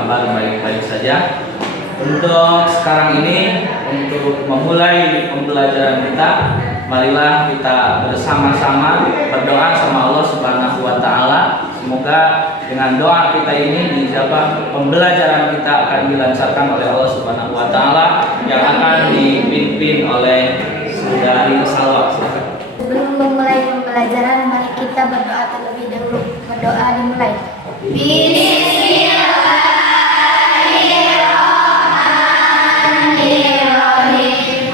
kabar baik-baik saja. Untuk sekarang ini, untuk memulai pembelajaran kita, marilah kita bersama-sama berdoa sama Allah Subhanahu wa Ta'ala. Semoga dengan doa kita ini dijawab, pembelajaran kita akan dilancarkan oleh Allah Subhanahu wa Ta'ala yang akan dipimpin oleh Saudari Salwa. Sebelum memulai pembelajaran, mari kita berdoa terlebih dahulu. Berdoa dimulai. Bismillahirrahmanirrahim.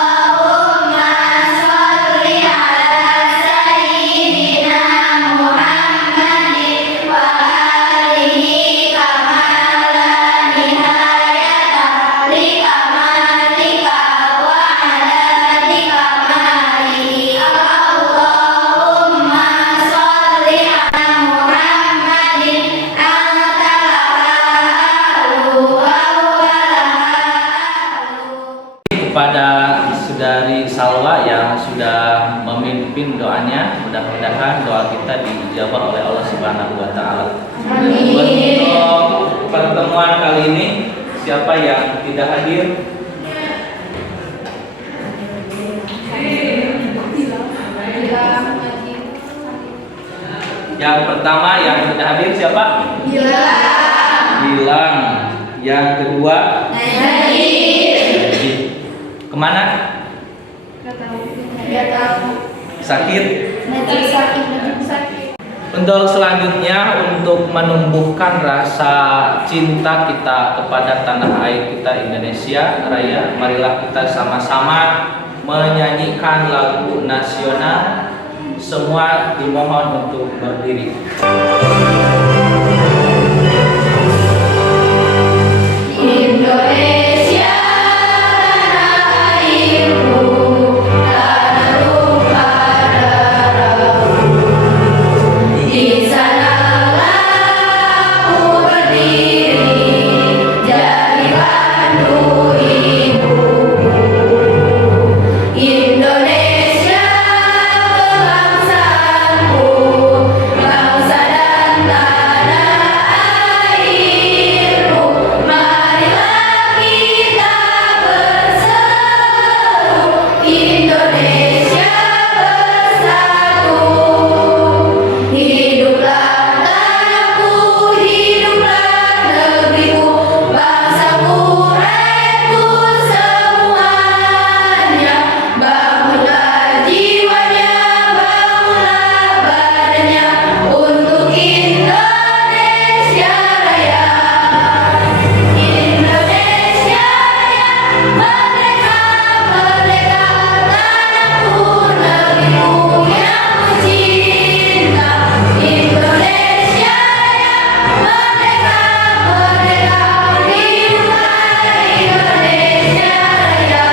Allahumma sholli ala sayyidina Muhammadin wa alihi kama la nihayata li kamalika wa adadika malihi. Allahumma sholli ala Muhammadin anta al-awwalu Kepada Saudari Salwa yang sudah memimpin doanya, mudah-mudahan doa kita dijawab oleh Allah Subhanahu wa Ta'ala. Untuk pertemuan kali ini, siapa yang tidak hadir? Yang pertama yang tidak hadir siapa? Gilang. Yang kedua? Najib. Kemana? Sakit. Untuk selanjutnya, untuk menumbuhkan rasa cinta kita kepada tanah air kita Indonesia Raya, marilah kita sama-sama menyanyikan lagu nasional. Semua dimohon untuk berdiri. Indonesia tanah airku, tanah tumpah darahku. Di sanalah aku berdiri, jadi pandu ibuku. Indonesia kebangsaanku, bangsa dan tanah airku. Marilah kita bersatu, Indonesia bersatu. Hiduplah tanahku, hiduplah negeriku, bangsaku, rakyatku semuanya. Bangunlah jiwanya, bangunlah badannya untuk Indonesia Raya. Indonesia Raya, merdeka, merdeka, tanahku, negeriku yang kucinta. Indonesia Raya, merdeka, merdeka, hiduplah Indonesia Raya.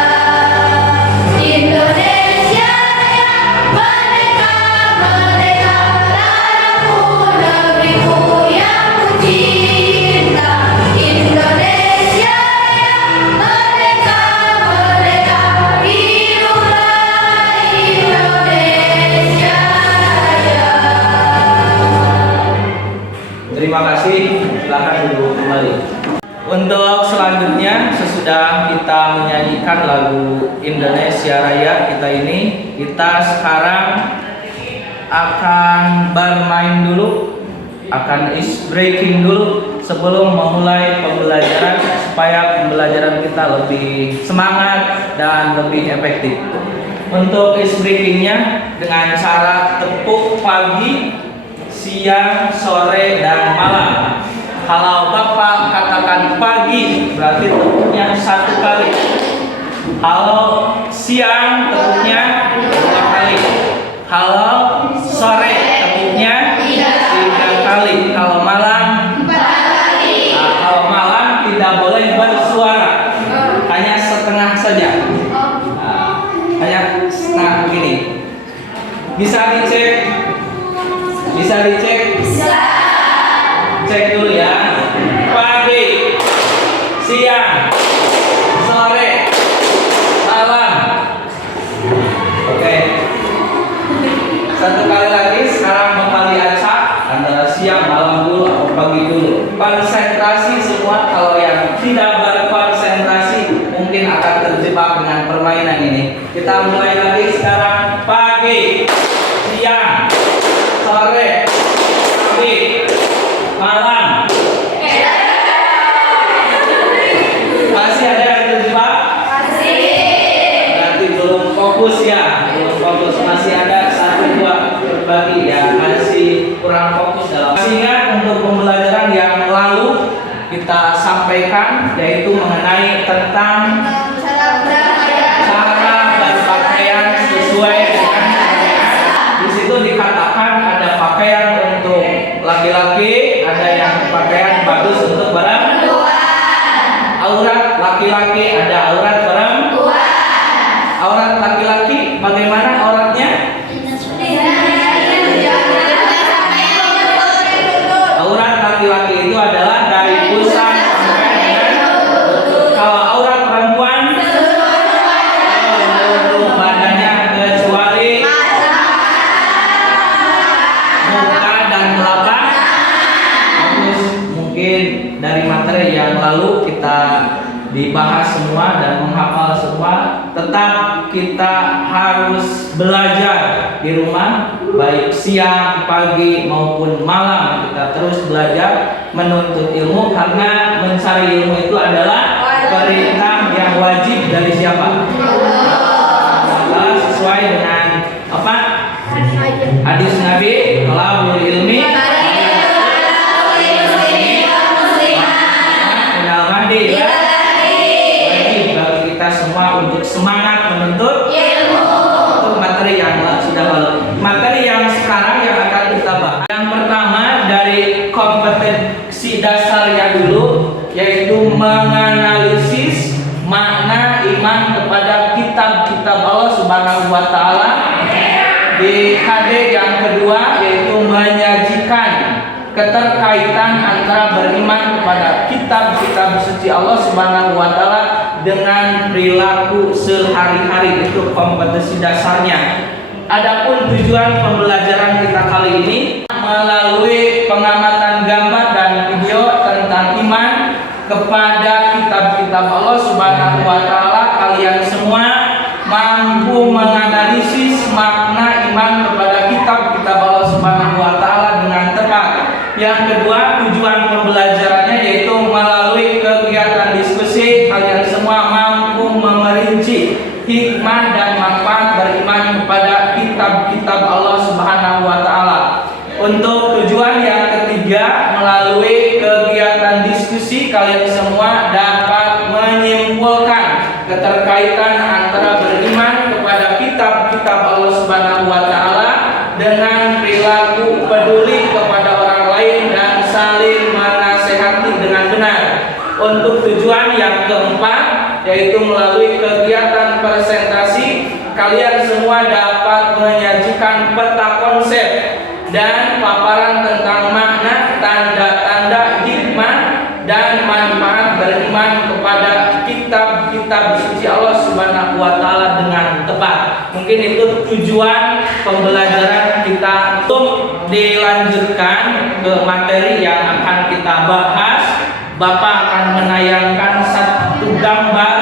Indonesia Raya, merdeka, merdeka, tanahku, negeriku yang kucinta. Indonesia Raya, merdeka, merdeka, hiduplah Indonesia Raya. Terima kasih, silakan duduk kembali. Untuk selanjutnya, sesudah kita menyanyikan lagu Indonesia Raya kita ini, kita sekarang akan bermain dulu, akan ice breaking dulu sebelum memulai pembelajaran supaya pembelajaran kita lebih semangat dan lebih efektif. Untuk ice breakingnya dengan cara tepuk pagi, siang, sore, dan malam. Kalau Bapak katakan pagi, berarti tepuknya 1 kali. Kalau siang, tepuknya 2 kali. Kalau sore, tepuknya 3 kali. Kalau malam, 4 kali. nah, kalau malam tidak boleh bersuara, hanya setengah saja. Nah, hanya setengah begini. Bisa dicek? Bisa dicek? Cek dulu ya. Pagi, siang, sore, malam. Oke. Satu kali lagi, sekarang kembali acak antara siang, malam dulu atau pagi dulu. Pada konsentrasi semua. Kalau yang tidak berkonsentrasi mungkin akan terjebak dengan permainan ini. Kita mulai lagi sekarang. Pagi, siang, sore, pagi, malam. Masih ada yang terjebak? Masih. Berarti belum fokus ya, belum fokus. Masih ada 1-2 berbagi ya, masih kurang fokus dalam. Masih ingat untuk pembelajaran yang lalu kita sampaikan, yaitu mengenai tentang cara berpakaian sesuai dengan syariat. Di situ dikatakan ada pakaian untuk laki-laki, ada yang pakaian bagus untuk perempuan. Aurat laki-laki ada aurat perempuan. Aurat laki-laki bagaimana auratnya? Aurat laki-laki itu adalah dari pusat sampai dengan lutut. Kalau aurat perempuan seluruh badannya kecuali muka dan telapak. Bagus. Mungkin dari materi yang lalu kita dibahas semua dan menghafal semua. Tetap kita harus belajar di rumah, baik siang, pagi maupun malam. Kita terus belajar menuntut ilmu, karena mencari ilmu itu adalah perintah yang wajib dari siapa? Allah, sesuai dengan apa? Hadis Nabi, talabul ilmi minal mahdi. Wajib bagi kita semua untuk semangat menuntut ilmu. Itu materi yang sudah lalu. Materi yang sekarang yang akan kita bahas. Yang pertama dari kompetensi dasarnya dulu, yaitu menganalisis makna iman kepada kitab-kitab Allah Subhanahu wa taala. Di HD yang kedua yaitu menyajikan keterkaitan antara beriman kepada kitab-kitab suci Allah Subhanahu wa taala dengan perilaku sehari-hari. Itu kompetensi dasarnya. Adapun tujuan pembelajaran kita kali ini melalui pengamatan gambar dan video tentang iman kepada kitab-kitab Allah Subhanahu wa taala, kalian semua mampu menganalisis makna iman kepada kitab-kitab Allah Subhanahu wa taala dengan tepat. Yang kedua, tujuan pembelajarannya yaitu melalui kegiatan diskusi kalian semua mampu memerinci hikmah dan manfaat beriman kepada kitab-kitab Allah Subhanahu wa taala. Untuk tujuan yang ketiga, melalui kegiatan diskusi kalian semua dapat menyimpulkan keterkaitan antara beriman kepada kitab-kitab Allah Subhanahu wa taala dengan perilaku peduli kepada orang lain dan saling menasehati dengan benar. Untuk tujuan yang keempat, yaitu melalui kegiatan presentasi kalian semua dapat menyajikan peta konsep dan paparan tentang makna, tanda-tanda, hikmah dan manfaat beriman kepada kitab-kitab suci Allah Subhanahu wa taala dengan tepat. Mungkin itu tujuan pembelajaran kita. Untuk dilanjutkan ke materi yang akan kita bahas, Bapak akan menayangkan satu gambar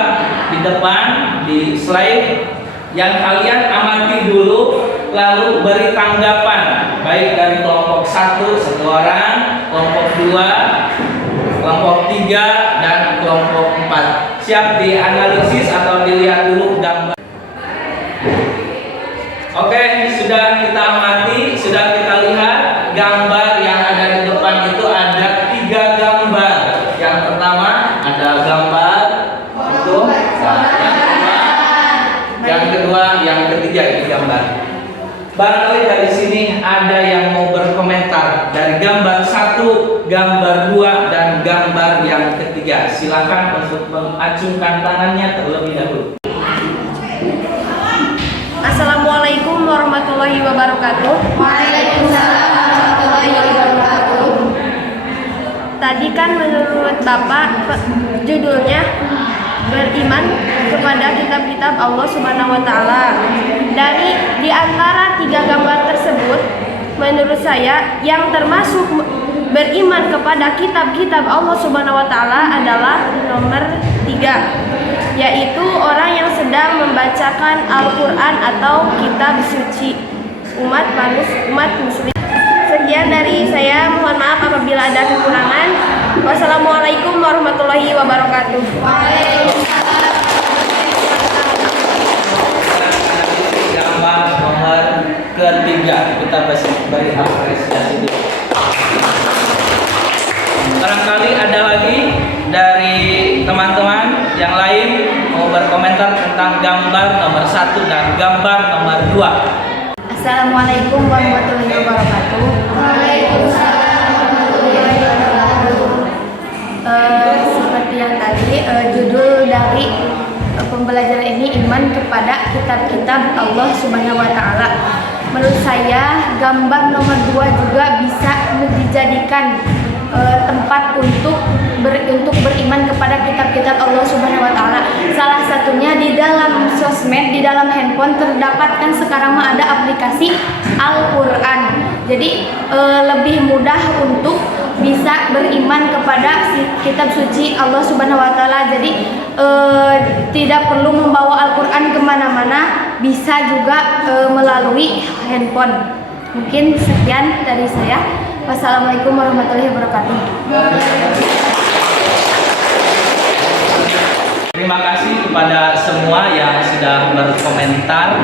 di depan di slide yang kalian amati dulu, lalu beri tanggapan, baik dari kelompok 1 orang, kelompok 2, kelompok 3 dan kelompok 4. Siap dianalisis atau dilihat dulu gambar. Oke, sudah kita amati, sudah kita lihat gambar yang ada di depan itu ada 3 gambar. Yang pertama ada gambar itu, yang kedua, yang ketiga ini gambar. Barangkali dari sini ada yang mau berkomentar dari gambar 1, gambar 2 dan gambar yang ketiga. Silakan untuk mengacungkan tangannya terlebih dahulu. Assalamualaikum warahmatullahi wabarakatuh. Waalaikumsalam warahmatullahi wabarakatuh. Tadi kan menurut Bapak judulnya beriman kepada kitab-kitab Allah Subhanahu wa taala. Di antara 3 gambar tersebut, menurut saya yang termasuk beriman kepada kitab-kitab Allah Subhanahu wa taala adalah nomor 3, yaitu orang yang sedang membacakan Al-Qur'an atau kitab suci umat muslim. Sekian dari saya, mohon maaf apabila ada kekurangan. Wassalamualaikum warahmatullahi wabarakatuh. Gambar nomor ketiga kita beri apresiasi dulu. Barangkali ada lagi dari teman-teman yang lain mau berkomentar tentang gambar nomor 1 dan gambar nomor 2. Assalamualaikum warahmatullahi wabarakatuh. Seperti yang tadi judul dari pembelajaran ini iman kepada kitab-kitab Allah Subhanahu wa taala. Menurut saya gambar nomor 2 juga bisa dijadikan tempat untuk beriman kepada kitab-kitab Allah Subhanahu wa taala. Salah satunya di dalam sosmed, di dalam handphone terdapatkan sekarang mah ada aplikasi Al-Qur'an. Jadi lebih mudah untuk bisa beriman kepada kitab suci Allah Subhanahu wa taala. Jadi tidak perlu membawa Al-Qur'an kemana-mana, bisa juga melalui handphone. Mungkin sekian dari saya. Wassalamualaikum warahmatullahi wabarakatuh. Terima kasih kepada semua yang sudah berkomentar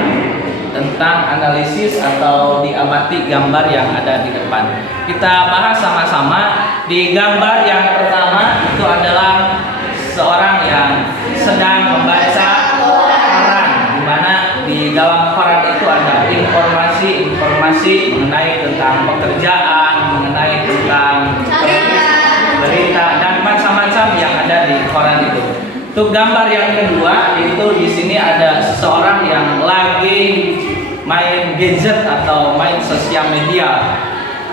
tentang analisis atau diamati gambar yang ada di depan. Kita bahas sama-sama. Di gambar yang pertama itu adalah seorang yang sedang membaca Quran, di mana di dalam Quran itu ada informasi mengenai tentang pekerjaan, mengenai tentang berita dan macam-macam yang ada di Quran itu. Untuk gambar yang kedua itu di sini ada seseorang yang lagi main gadget atau main sosial media.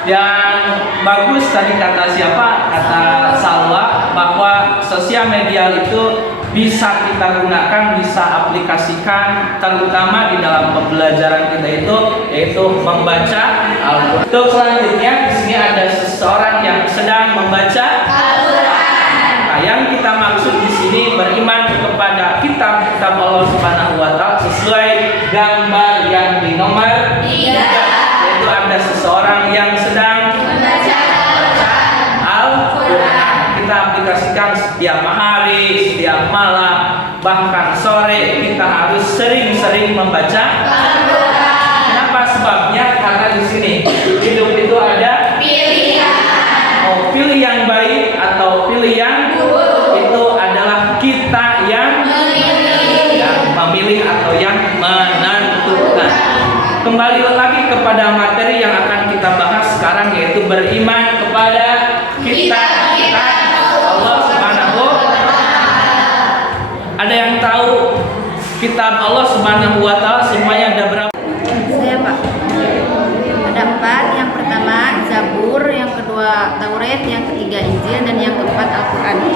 Yang bagus tadi kata siapa? Kata Salwa bahwa sosial media itu bisa kita gunakan, bisa aplikasikan terutama di dalam pembelajaran kita itu yaitu membaca Al-Qur'an. Untuk selanjutnya di sini ada seseorang yang sedang membaca Al-Qur'an. Nah, yang kita maksud di sini beriman kepada kitab-kitab Allah Subhanahu wa taala sesuai gambar yang di nomor 3, yaitu ada seseorang yang sedang membaca Al-Qur'an. Kita aplikasikan setiap hari, setiap malam, bahkan sore kita harus sering-sering membaca Al-Qur'an. Kenapa sebabnya? Karena di sini hidup itu ada pilihan. Mau pilih yang baik atau pilih yang buruk itu adalah kita yang memilih atau yang menentukan. Kembali lagi kepada materi yang akan kita bahas sekarang yaitu beriman kepada kitab-kitab Allah Subhanahu wa taala. Ada yang tahu kitab Allah Subhanahu wa taala semuanya ada berapa? Saya Pak. Ada 4. Yang pertama Zabur, yang kedua Taurat, yang ketiga Injil, dan yang keempat Al-Qur'an. Nah,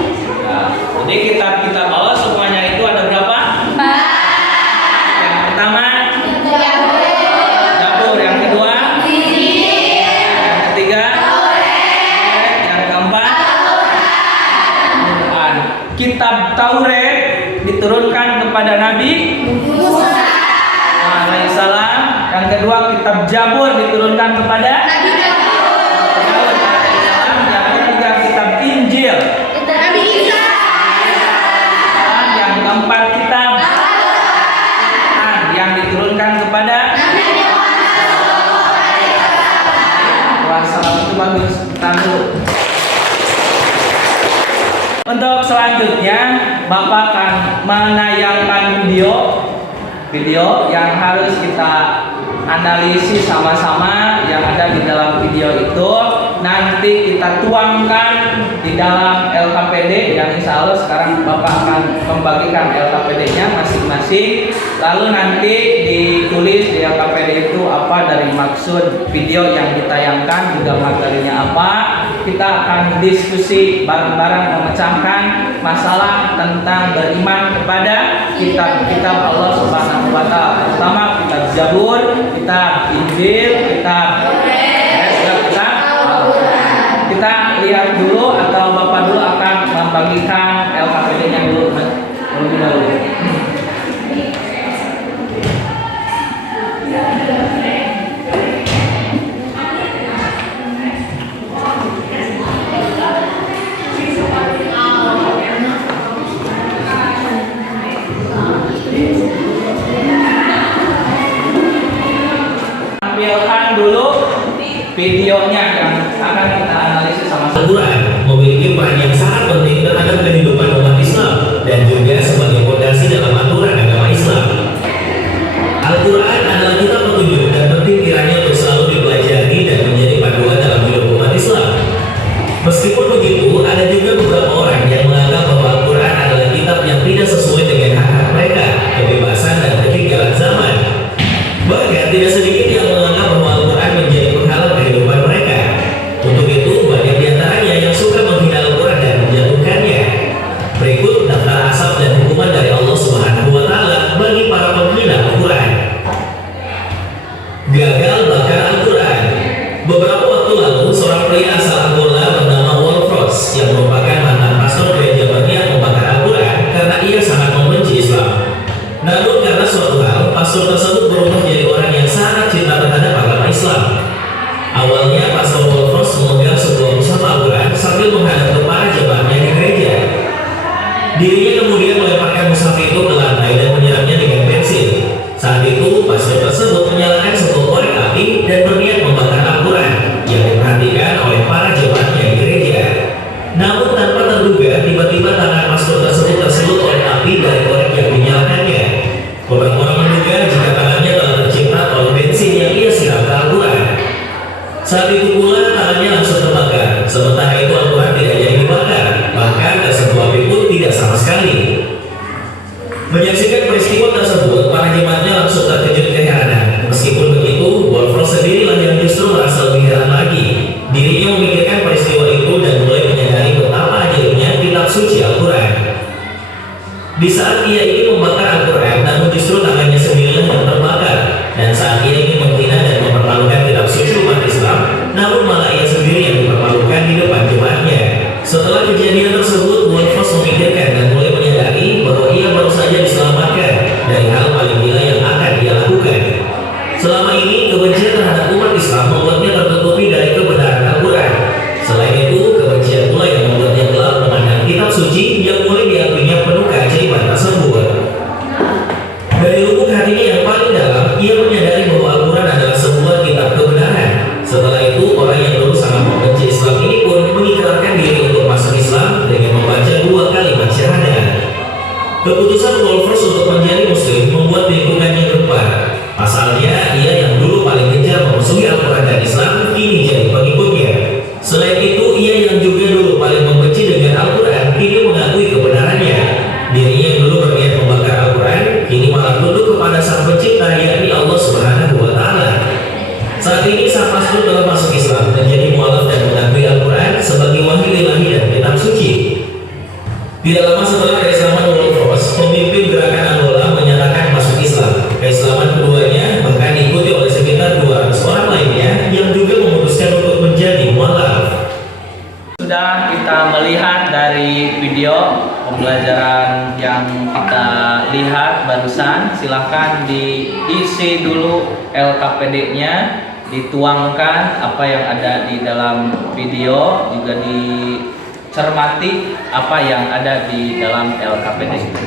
jadi kitab-kitab Allah semuanya itu ada berapa? 4. Yang pertama Zabur, yang kedua Injil, yang ketiga Taurat, yang keempat Al-Qur'an. Kitab Taurat diturunkan kepada Nabi Musa alaihissalam. Yang kedua kitab Zabur diturunkan kepada Nabi Daud alaihissalam. Yang ketiga kitab Injil Nabi Isa. Yang keempat kitab Al-Qur'an yang diturunkan kepada Nabi Muhammad. Wah, salam itu bagus. Tunggu. Untuk selanjutnya Bapak akan menayangkan video yang harus kita analisis sama-sama. Yang ada di dalam video itu nanti kita tuangkan di dalam LKPD yang insya Allah sekarang Bapak akan membagikan LKPD-nya masing-masing. Lalu nanti ditulis di LKPD itu apa dari maksud video yang ditayangkan, juga materinya apa. Kita akan diskusi bareng-bareng memecahkan masalah tentang beriman kepada kitab-kitab Allah Subhanahu wa taala, terutama kitab Zabur, kitab Injil, kitab Al-Qur'an. Kita lihat dulu atau Bapak dulu akan membagikan LKPD-nya dulu terlebih dahulu? Tampilkan dulu videonya yang akan kita analisis sama-sama. Al-Quran memiliki peran yang sangat penting terhadap kehidupan umat Islam dan juga sebagai fondasi dalam aturan agama Islam. Al-Quran adalah kitab petunjuk dan penting kiranya untuk selalu dipelajari dan menjadi panduan dalam hidup umat Islam. Meskipun begitu, ada juga beberapa orang yang menganggap bahwa Al-Quran adalah kitab yang tidak sesuai dengan hak-hak mereka, kebebasan dan ketinggalan zaman. Bahkan tidak sedikit yang menganggap bahwa Al-Quran menjadi penghalang kehidupan mereka. Untuk itu, banyak di antaranya yang suka menghina Al-Quran dan menjatuhkannya. Berikut daftar asap dan hukuman dari Allah Subhanahu wa Ta'ala bagi para penghina Al-Quran. Gagal bakar Al-Quran. Beberapa waktu lalu, seorang pria asal Angola bernama Wolfros yang merupakan mantan pastor gereja berniat membakar Al-Quran karena ia sangat membenci Islam. Namun karena suatu hal, pastor tersebut berubah menjadi orang yang sangat cinta terhadap agama Islam. Awalnya, pastor Wolfros memegang sebuah mushaf Al-Quran sambil menghadap ke para jemaatnya di gereja. Dirinya kemudian melemparkan mushaf itu ke lantai dan menyiramnya dengan pensil. Saat itu, pastor tersebut menyalakan sebuah korek api dan berniat membakar Al-Quran yang diperhatikan oleh para jemaatnya di gereja. Namun tanpa terduga, tiba-tiba tangan pastor tersebut terselut oleh api dari korek yang dinyalakannya. Orang-orang menduga jika tangannya telah terciprat oleh bensin yang ia siram ke Al-Quran. Saat itu pula tangannya langsung terbakar. Sementara itu Al-Quran tidak jadi dibakar, bahkan tersentuh api pun tidak sama sekali. Menyaksikan peristiwa tersebut, para jemaatnya langsung terkejut keheranan. Meskipun begitu, Wolfros sendirilah yang justru merasa lebih heran lagi. Dirinya memikirkan peristiwa itu dan mulai menyadari betapa ajaibnya kitab suci Al-Quran. Di saat ia ingin membakar Al-Quran, namun justru tangannya sendirilah yang terbakar. Dan saat ia ingin menghina dan mempermalukan kitab suci umat Islam, namun malah ia sendiri yang dipermalukan di depan jemaatnya. Setelah kejadian tersebut, Wolfros memikirkan dan mulai menyadari bahwa ia baru saja diselamatkan dari hal paling gila yang akan dia lakukan. Selama ini, kebencian terhadap umat Islam membuatnya tertutupi dari kebenaran Al-Quran. Selain itu, kebencian pula yang membuatnya gelap memandang kitab suci yang mulai diakuinya penuh keajaiban tersebut. Dari lubuk hatinya yang paling dalam, ia menyadari bahwa Al-Quran adalah sebuah kitab kebenaran. Setelah itu, orang yang dulu sangat membenci Islam ini pun mengikrarkan diri untuk masuk Islam dengan membaca 2 kalimat syahadat. Keputusan Wolfros untuk menjadi Muslim membuat lingkungannya gempar. Pasalnya, ia yang dulu paling kejar memusuhi Al-Quran dan Islam kini jadi pengikutnya. Selain itu, ia yang juga dulu paling membenci dengan Al-Quran kini mengakui kebenarannya. Dirinya yang dulu berniat membakar Al-Quran kini malah tunduk kepada Sang Pencipta, yakni Allah Subhanahu wa Ta'ala. Saat ini sang pastor telah masuk Islam, menjadi mualaf dan mengakui Al-Quran sebagai wahyu ilahi dan kitab suci. Tidak lama setelah keislaman Wolfros, pemimpin gerakan Angola menyatakan masuk Islam. Keislaman keduanya bahkan diikuti oleh sekitar 200 orang lainnya yang juga memutuskan untuk menjadi mualaf. Sudah kita melihat dari video pembelajaran yang kita lihat barusan, silahkan diisi dulu LKPD-nya, dituangkan apa yang ada di dalam video, juga dicermati apa yang ada di dalam LKPD itu.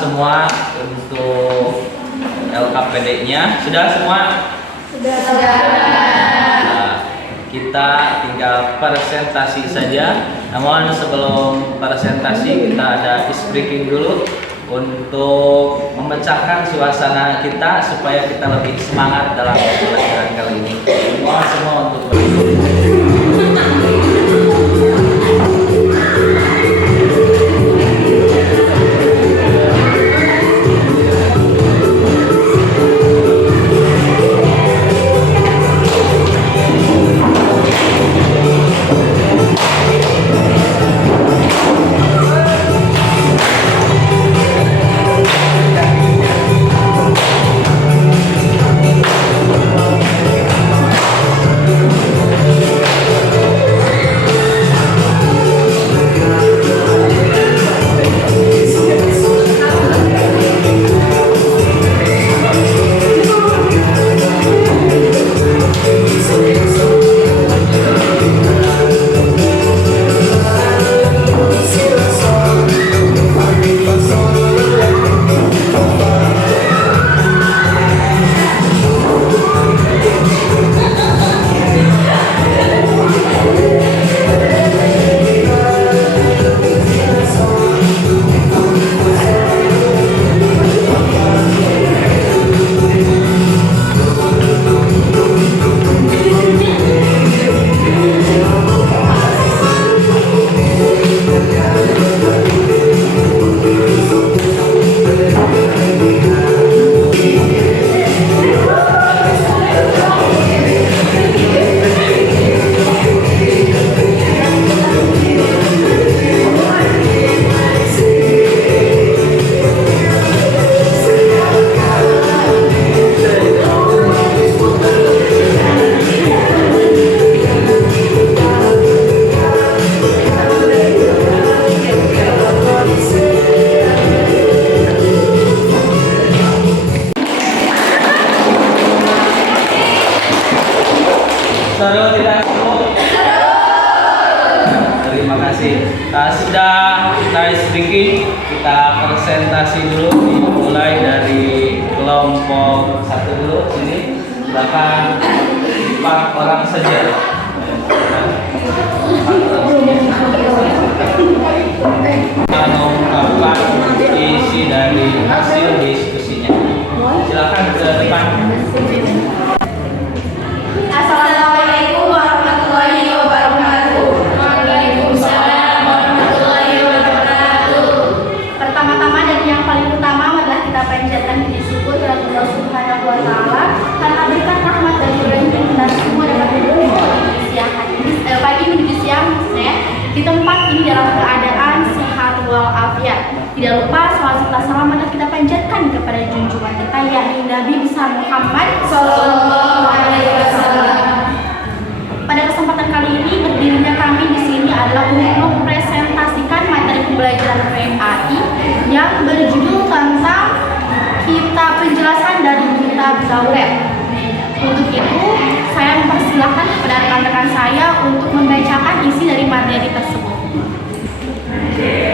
semua untuk LKPD-nya? Sudah semua? Nah, kita tinggal presentasi saja. Namun sebelum presentasi kita ada ice breaking dulu untuk memecahkan suasana kita supaya kita lebih semangat dalam pembelajaran kali ini. Mohon semua untuk seru tidak seru? Terima kasih. Sudah kita speaking, kita presentasi dulu. Dimulai dari kelompok 1 dulu sini. Silakan 4 orang saja. Mengungkapkan isi dari hasil diskusinya. Silakan ke depan. Assalamualaikum warahmatullahi wabarakatuh. Waalaikumsalam warahmatullahi wabarakatuh. Pertama-tama dan yang paling utama adalah kita panjatkan puji syukur kepada Allah Subhanahu wa taala karena berkat rahmat dan kurnia kita semua dapat berkumpul di siang hari ini, pagi menuju siang maksudnya, di tempat ini dalam keadaan sehat walafiat. Tidak lupa salawat serta salam adalah kita panjatkan kepada junjungan kita yakni Nabi besar Muhammad sallallahu alaihi wasallam. Pada kesempatan kali ini berdirinya kami di sini adalah untuk mempresentasikan materi pembelajaran PAI yang berjudul tentang kitab penjelasan dari kitab Taurat. Untuk itu, saya mempersilahkan kepada rekan-rekan saya untuk membacakan isi dari materi tersebut.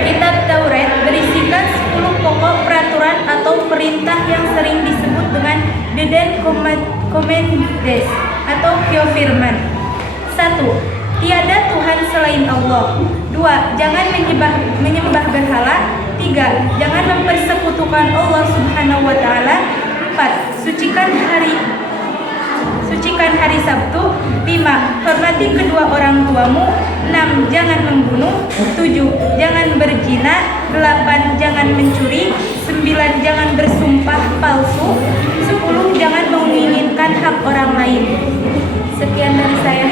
Kitab Taurat berisikan 10 pokok peraturan atau perintah yang sering disebut dengan the Ten Commandments atau firman. 1. Tiada Tuhan selain Allah. 2. Jangan menyembah berhala. 3. Jangan mempersekutukan Allah Subhanahu wa taala. 4. Sucikan hari Sabtu. 5. Hormati kedua orang tuamu. 6. Jangan membunuh. 7. Jangan berzina. 8. Jangan mencuri. 9. Jangan bersumpah palsu. 10. Jangan menginginkan hak orang lain. Sekian dari saya.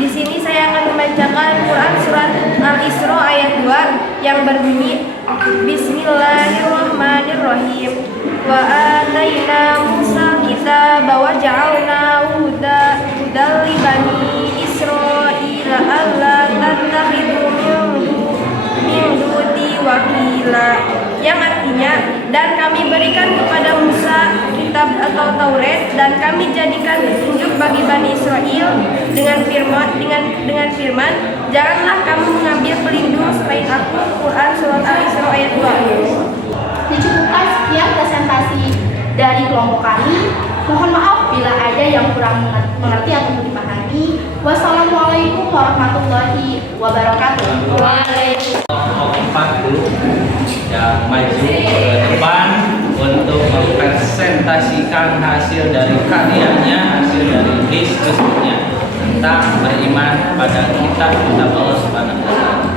Di sini saya akan membacakan Quran surat Al-Isra ayat 2 yang berbunyi Bismillahirrahmanirrahim. Wa ataina Musa kitaba wa ja'alnahu hudan li bani Israila alla tattakhidhu min duni wakila, yang artinya, dan kami berikan kepada Musa kitab atau Taurat dan kami jadikan petunjuk bagi Bani Israel dengan firman, janganlah kamu mengambil pelindung selain aku. Quran surat Al-Isra ayat 2. Dicukupkan sekian presentasi dari kelompok kami. Mohon maaf bila ada yang kurang mengerti atau dipahami. Wassalamualaikum warahmatullahi wabarakatuh. Kelompok 4 dulu yang maju ke depan untuk mempresentasikan hasil dari karyanya, hasil dari diskusinya tentang beriman pada kitab Allah Subhanahu wa taala.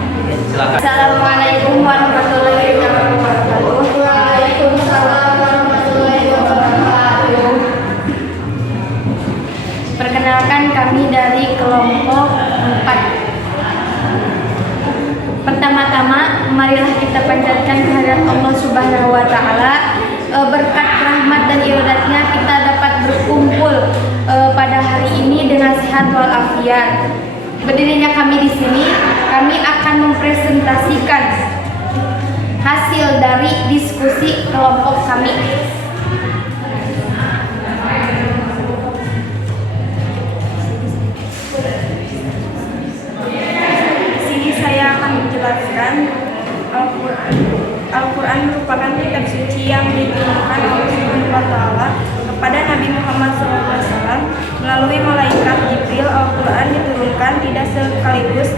Silakan. Assalamualaikum warahmatullahi wabarakatuh. Waalaikumsalam warahmatullahi wabarakatuh. Perkenalkan kami dari kelompok 4. Pertama-tama, marilah kita panjatkan kehadirat Allah Subhanahu wa taala. Berkat rahmat dan iradatnya kita dapat berkumpul pada hari ini dengan sehat walafiat. Berdirinya kami di sini, kami akan mempresentasikan hasil dari diskusi kelompok kami. Saya akan menjelaskan Al-Quran merupakan kitab suci yang diturunkan oleh Subhanahu wa taala kepada Nabi Muhammad SAW melalui malaikat Jibril. Al-Quran diturunkan tidak sekaligus,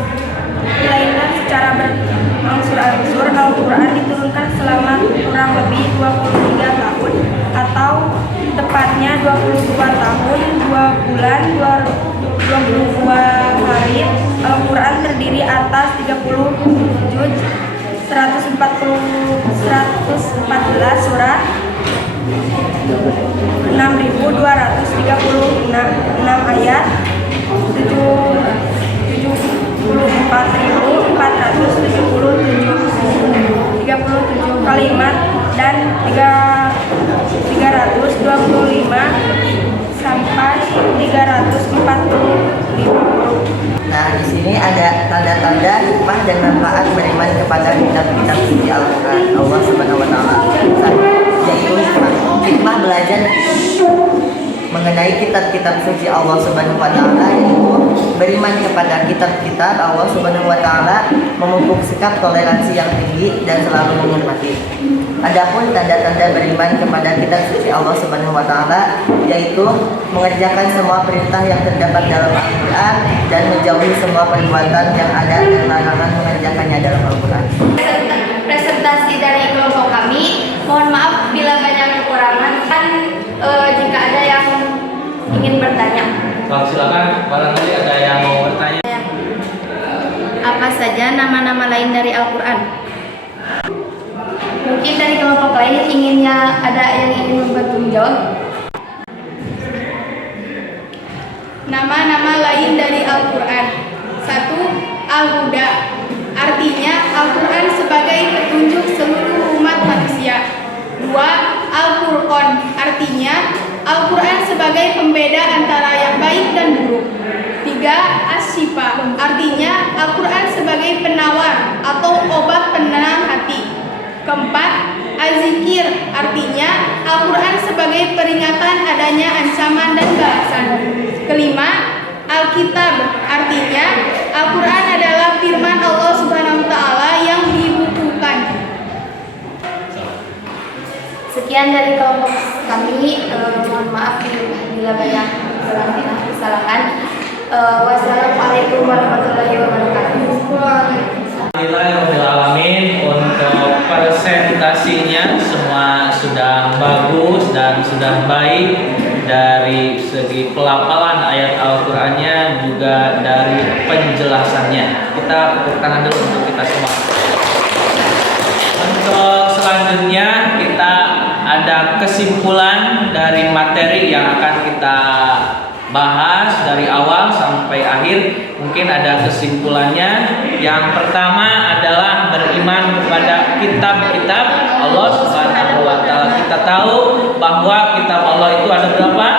melainkan secara berangsur-angsur. Al-Quran diturunkan selama kurang lebih 23 tahun atau tepatnya 22 tahun, 2 bulan, 22 hari. Al-Quran terdiri atas 30 juz, 114 surah, 6.236 ayat, 74.437 kalimat, dan 325 sampai 345 huruf. Nah, di sini ada tanda-tanda hikmah dan manfaat beriman kepada kitab-kitab suci Al-Quran Allah Subhanahu wa taala. Yaitu hikmah belajar mengenai kitab-kitab suci Allah Subhanahu wa taala, yaitu beriman kepada kitab-kitab Allah Subhanahu wa taala, memupuk sikap toleransi yang tinggi dan selalu menghormati. Adapun tanda-tanda beriman kepada kitab suci Allah Subhanahu wa taala yaitu mengerjakan semua perintah yang terdapat dalam Al-Qur'an dan menjauhi semua perbuatan yang ada dan larangan mengerjakannya dalam Al-Qur'an. Presentasi dari kelompok kami, mohon maaf bila banyak kekurangan jika ada yang ingin bertanya. Silakan, barangkali ada yang mau bertanya. Apa saja nama-nama lain dari Al-Quran? Mungkin dari kelompok lain ada yang ingin membantu menjawab. Nama-nama lain dari Al-Quran. 1. Al-Huda, artinya Al-Quran sebagai petunjuk seluruh umat manusia. 2. Al-Furqan, artinya Al-Quran sebagai pembeda antara yang baik dan buruk. 3. As-Syifa, artinya Al-Quran sebagai penawar atau obat penenang hati. 4. Az-Zikir, artinya Al-Quran sebagai peringatan adanya ancaman dan balasan. 5. Al-Kitab, artinya Al-Quran adalah firman Allah Subhanahu wa taala yang dibukukan. Sekian dari kelompok kami. Mohon maaf bila banyak kesalahan. Wassalamualaikum warahmatullahi wabarakatuh. Alhamdulillahirrahmanirrahim. Untuk presentasinya semua sudah bagus dan sudah baik dari segi pelafalan ayat Al-Qur'annya, juga dari penjelasannya. Kita tepuk tangan dulu untuk kita semua. Untuk selanjutnya kita ada kesimpulan dari materi yang akan kita bahas dari awal sampai akhir. Mungkin ada kesimpulannya. Yang pertama adalah beriman kepada kitab-kitab Allah Subhanahu wa taala. Kita tahu bahwa kitab Allah itu ada berapa?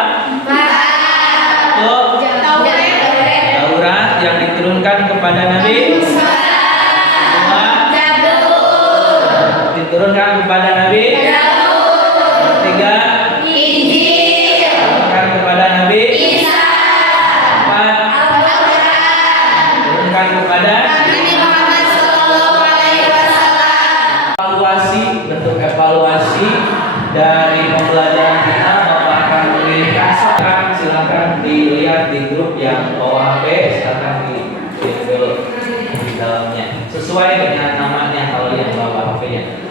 Taurat yang diturunkan kepada Nabi Musa. Diturunkan kepada Nabi. Ketiga, Injil. Diturunkan kepada Nabi Isa. Diturunkan kepada Nabi Muhammad SAW. Evaluasi, bentuk yang bawa HP silakan di dulu di dalamnya sesuai dengan namanya kalau yang bawa HP-nya.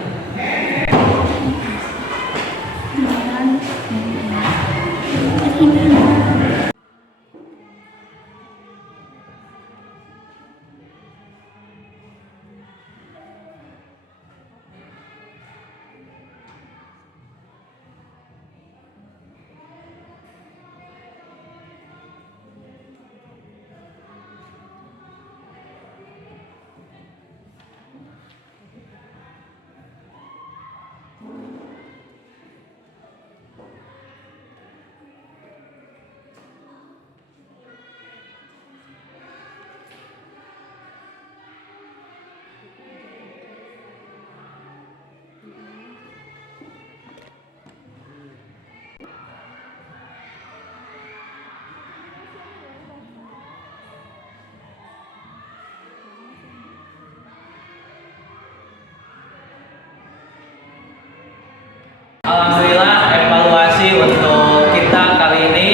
Alhamdulillah evaluasi untuk kita kali ini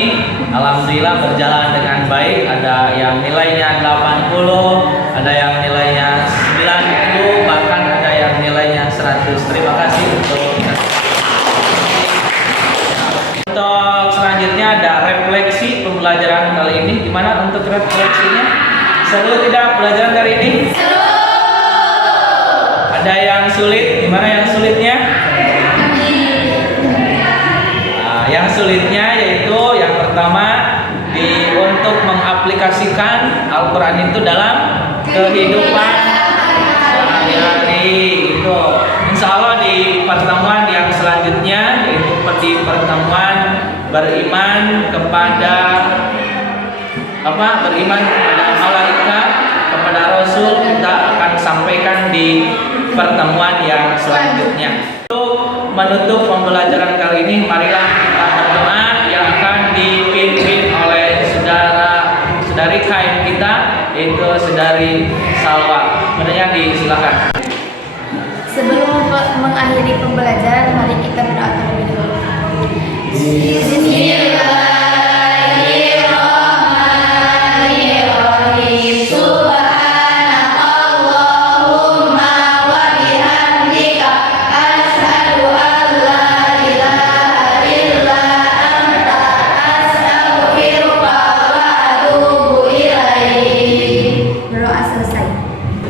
alhamdulillah berjalan dengan baik. Ada yang nilainya 80, ada yang nilainya 90, bahkan ada yang nilainya 100. Terima kasih untuk selanjutnya ada refleksi pembelajaran kali ini. Gimana untuk refleksinya? Seru tidak pelajaran kali ini? Seru. Ada yang sulit? Gimana yang sulitnya? Yang sulitnya yaitu yang pertama untuk mengaplikasikan Al-Quran itu dalam kehidupan sehari-hari itu. Insya Allah di pertemuan yang selanjutnya yaitu di pertemuan beriman kepada beriman kepada malaikat, kepada Rasul, kita akan sampaikan di pertemuan yang selanjutnya. Untuk menutup pembelajaran kali ini, marilah kita berdoa yang akan dipimpin oleh saudari KM kita, yaitu saudari Salwa. Menanya disilakan. Sebelum mengakhiri pembelajaran, mari kita berdoa terlebih dahulu.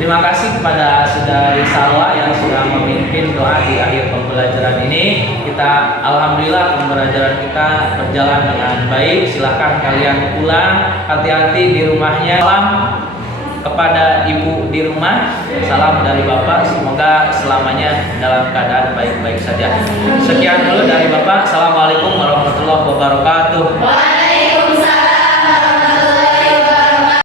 Terima kasih kepada saudari Salwa yang sudah memimpin doa di akhir pembelajaran ini. Kita alhamdulillah pembelajaran kita berjalan dengan baik. Silakan kalian pulang, hati-hati di rumahnya. Salam kepada ibu di rumah, salam dari Bapak, semoga selamanya dalam keadaan baik-baik saja. Sekian dulu dari Bapak. Assalamualaikum warahmatullahi wabarakatuh.